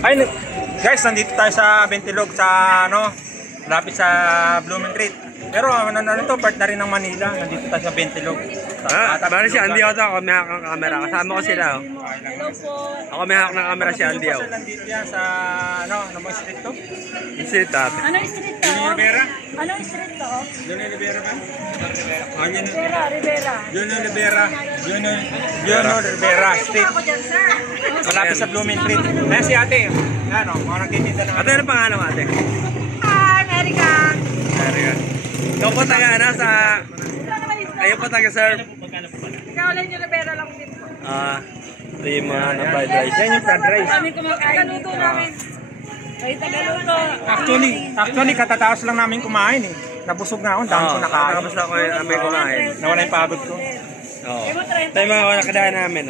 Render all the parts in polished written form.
Ay, guys, nandito tayo sa Bentilog sa lapit sa Blooming Treat. Pero to, part na rin ng Manila. Nandito tayo sa Bentilog. Bari si Andy ako, ako may hawak ng camera. Kasama ko sila. Hello po. Ako may hawak ng camera si Andy ako. Nandito yan sa, ano bang street to? Yung street ate. Anong street to? Junio Rivera? Anong street to? Junio Rivera ba? Rivera. Junio Rivera. Junio Rivera Street. Ako dyan, sir. Malapit sa Blooming Treat. Ayan si ate. Yan o, mga nagtitinda ng Ate, ano pangalan mo ate? Hi, America. America. Ikaw po taga ano sa... Kayo po taga sir? Ikaw lang yung Rivera lang din po. Ito yung mga na-fried rice. Yan yung fried rice. Kami kumakain dito namin. Ay, Tagaluto. Actually, katatapos lang namin kumain eh. Nabusog na ako, dami ko nakain. Tapos ako may kumain. Nawala yung pagod ko. Oo. Ito yung mga nakadaan namin.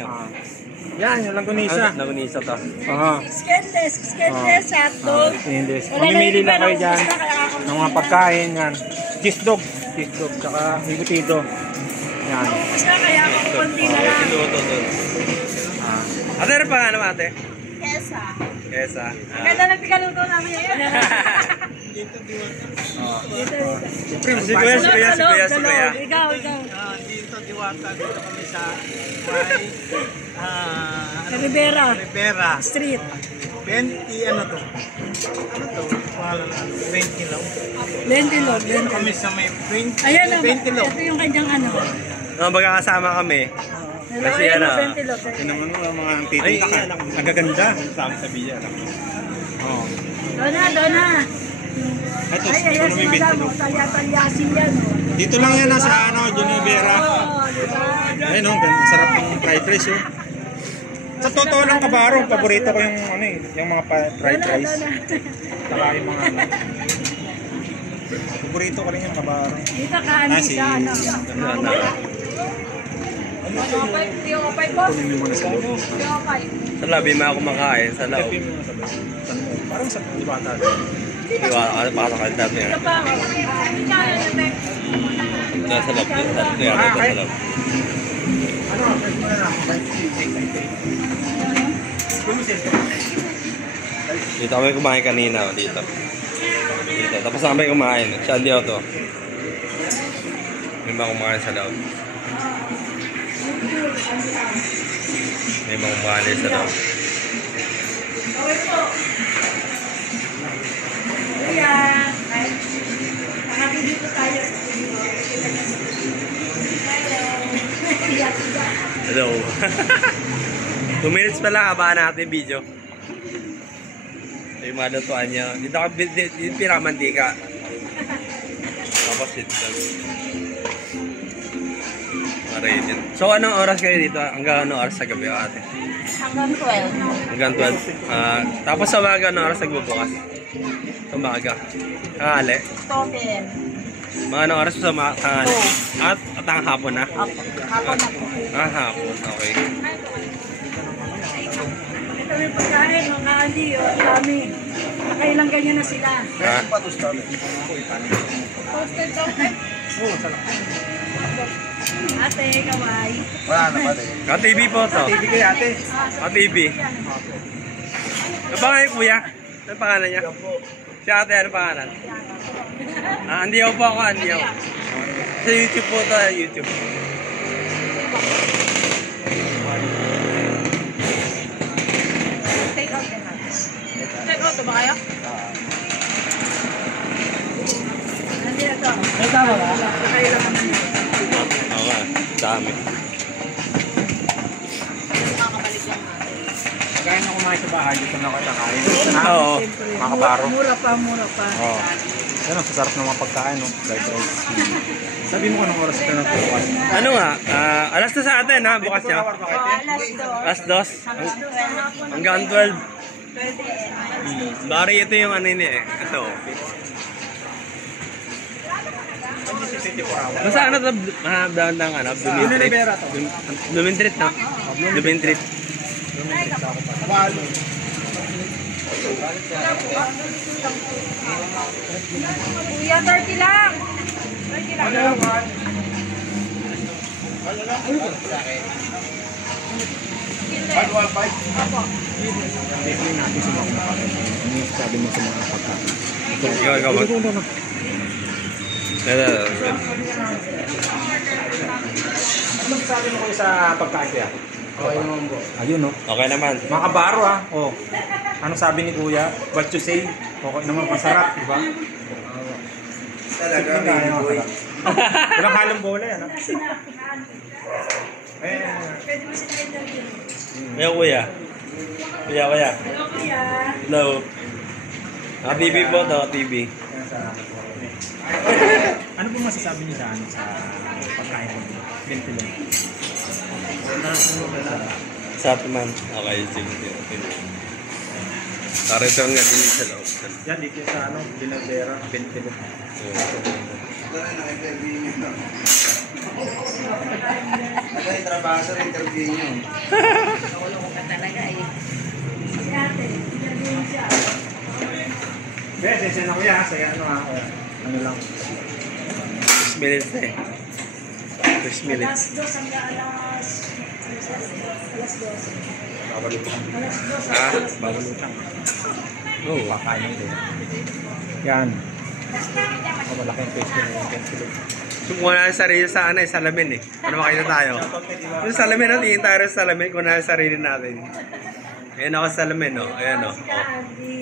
Yan, yung langgunisa. Nagunisa to. Skinless, hotdog. Mamimili lang kayo dyan ng mga pagkain. Yan. Cheese dog, tsaka higutido. Yan. Basta kaya ako konti na lang. Sinuto doon. Ate, ano pangalan mo ate? Kesa. Kesa. Ganda ng Tagaluto namin ngayon. Si Kuya. Ikaw. Dito Diwata, dito kami sa Rivera Street. 20 ano to? Ano to? 20 lang. Lentilog. Kami sa may 20. Ayan o, 20 lang. ito yung kanyang ano. Magkakasama kami. Kasi Ayan ano. o, Lentilog. Tinanong mo ang mga titinda ka. Nagaganda. Sama sa biya. Oh. Dona. Ito, Ay, ito ayan naman si yung Madam. Bentilog. Talyasin yan. Dito lang yan nasa Junio Rivera. Oo, diba? Ayun o, sarap ng fried rice oh. Sa totoo lang kabaro, paborito ko yung yung mga fried rice. Saka yung mga paborito ko rin yung kabaro. Dito ka, sa ano. Kunin mo muna sa loob. Sa labi mga kumakain. Sa loob. Parang sa Diwata. Iwala ka na para sa dami. Nasa loob. Nasa loob. Dito kami kumain kanina. Dito. Tapos kami kumain. Siya hindi ako to. May mga kumain sa loob. May mga kumain sa loob. Dito tayo. Hello. 2 minutes pa lang, abangan natin yung video. Ito yung mga lutuan niya. Dito ka pinamantika. Tapos ito. So anong oras kayo dito? Hanggang anong oras sa gabi ate? Hanggang 12. Hanggang 12. Tapos sa umaga anong oras nagbubukas? Sa umaga. Tanghali? 2 p.m. Mga anong oras sa tanghali? At ang hapon na? Hapon na po. Hapon. Okay. Ito yung pagkain, mga Andy, kami. Nakailang ganyan na sila. Posted daw. Ate, kaway. Wala na ba din? Ka-TV po to. TV kay ate. Ka-TV. Ano pangalan niya kuya? Ano pangalan niya? Si ate, ano pangalan? Andiyaw po ako, Andiyaw. Sa YouTube po to, YouTube. Take out din natin. Take out ba kayo? Nandiyan ito. Ay, tama ba? Nakailang naman yun. Okay, dami. Kakain na kumain sa bahay, dito na ako kakain. Oo. Mga kabaro. Mura pa. Oo. Yan ang sasarap ng mga pagkain, no? Fried rice. Sabi mo anong oras ka nagpupuan? Ano nga? Alas na sa atin ha, bukas niya. Alas 2. Hanggang 12. Bari ito yung ano niya eh. Ito. Basta ano ito? Down ng ano? Junio Rivera to. Blooming Treat no? Blooming Treat. Kuya, 30 lang. 30 lang. Sabi mo sa mga pagkain. Ikaw. Ano sabi mo kayo sa pagkain kaya? Okay naman po. Ayun, no? Okay naman. Mga kabaro, ha? Oh. Ano sabi ni Kuya? What you say? Okay naman, masarap, di ba? Talaga, Sige, baby boy. Walang halong bola yan, ha? Pwede mo sila interview. Kuya, kuya. Kuya. Hello, kuya. Hello. TV po to, TV. Ano po masasabi niyo sa ano sa pagkain mo? Bentilo. Sa man. Okay, sige. Karito nga din sa loob. Yan, dito sa ano, Binaldera, Bentilo. Trabaho sa interview nyo. Talaga eh. Si ate, interview siya. Kaya, sensya na kuya, sa ano ha, ano lang. 6 minutes na eh. 6 minutes. Alas 2 hanggang alas 12. Babalutang. Alas 2 Ah, Babalutang. Oo. Pakain din. Yan. Oh, malaking pwesto na yung Bentilo. Kumuha na ang sarili sa ano, salamin eh. Ano makita tayo? Yung salamin na, tingin tayo sa salamin kung na ang sarili natin. Ayan ako sa salamin, no? Ayan, no? Si Andy.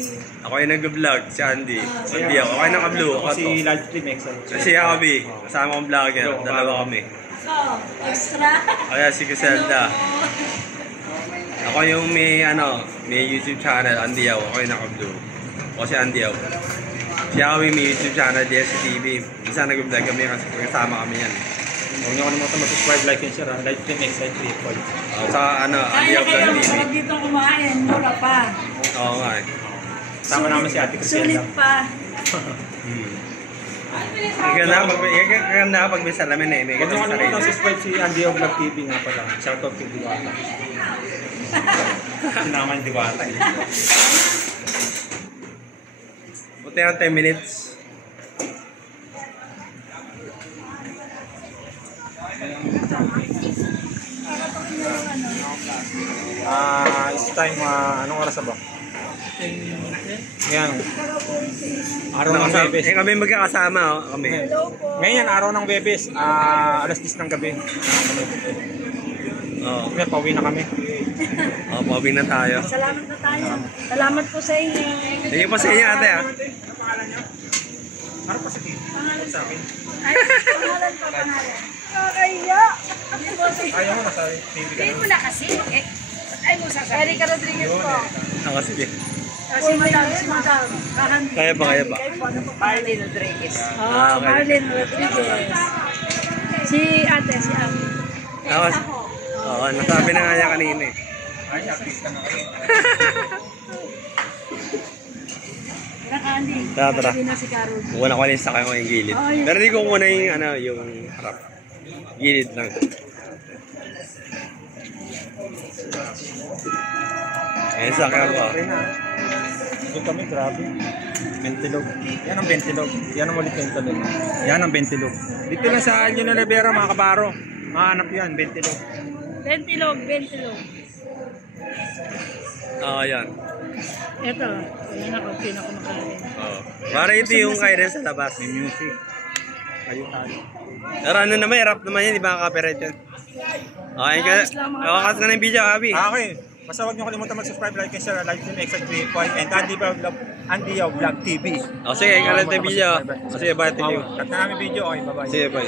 Ako yung nag-vlog, si Andy. Andy ako. Ako yung naka-blue. Ako Si to. live stream Excel. Si Jacoby. Kasama kong vlogger. Dalawa kami. Oh, extra. Kaya si Griselda. Ako yung may YouTube channel, Andy Yao. Ako yung naka-blue. Ako si Andy Yao. Si Jacoby may YouTube channel, DSTV. Isa nag-vlog kami kasi kasama kami yan. Huwag niyo kalimutan mag-subscribe, like, and share. Live stream Excel 3 point. Saka Andy Kaya Yao kayo Vlog TV. masarap dito kumain. Mura pa. Oo nga eh. Sama namin si Ate Criselda. Sulit pa. Ganda pag may salamin eh. May Huwag niyo ganun kalimutan sarili. subscribe si Andy Yao Vlog TV nga pala. Shoutout kay Diwata. Sinama yung Diwata eh. Buti ng 10 minutes. It's time, anong oras na ba? Yan. Araw ng Bebes. Kami magkakasama oh. Kami. Ngayon, araw ng Bebes. Alas 10 ng gabi. Oo. Kaya pauwi na kami. Oh, pauwi na tayo. Salamat na tayo. Salamat po sa inyo. Thank you po sa inyo ate ah. Ano pangalan niyo? Ano pa sa TV? Sa akin. Ay, pangalan pa, pangalan. Kakaya. Ayaw mo nasa TV ka Hindi na. mo na kasi. Ay mo sasabihin. Erika Rodriguez po. Ako sige. Si Madam, si Madam. Kahandi. Kaya pa. Marlene Rodriguez. Ah, okay. Marlene Rodriguez. Si ate, si ate. Ako. Oo, nasabi na nga niya kanina eh. Ay, artista na kayo. Nakandi. Tara. Sabi na si Carol. Muna ko yung sakay ko yung gilid. Pero hindi ko muna yung harap. Gilid lang. Ayan sakay ko. Doon kami, grabe. Bentilog. Yan ang Bentilog. Yan ang ulit Bentilog. Yan ang Bentilog. Dito lang sa Alyon Olivera, mga kabaro. Mahanap yan, Bentilog. Bentilog. Oo, yan. Ito. Yan ako, pinakumakain. Oo. Para ito yung kaya sa labas. May music. Kayo tayo. Pero ano naman, rap naman yan, di ba copyright yan? Okay, kawakas na ng video, Abi. Okay. Basta huwag niyo kalimutan mag-subscribe, like, and share, like, and extra 3 point, and Andy Yao Vlog TV. O sige, kalat na video. O sige, bye, thank you. Cut na namin video. Okay, bye-bye. Sige, bye.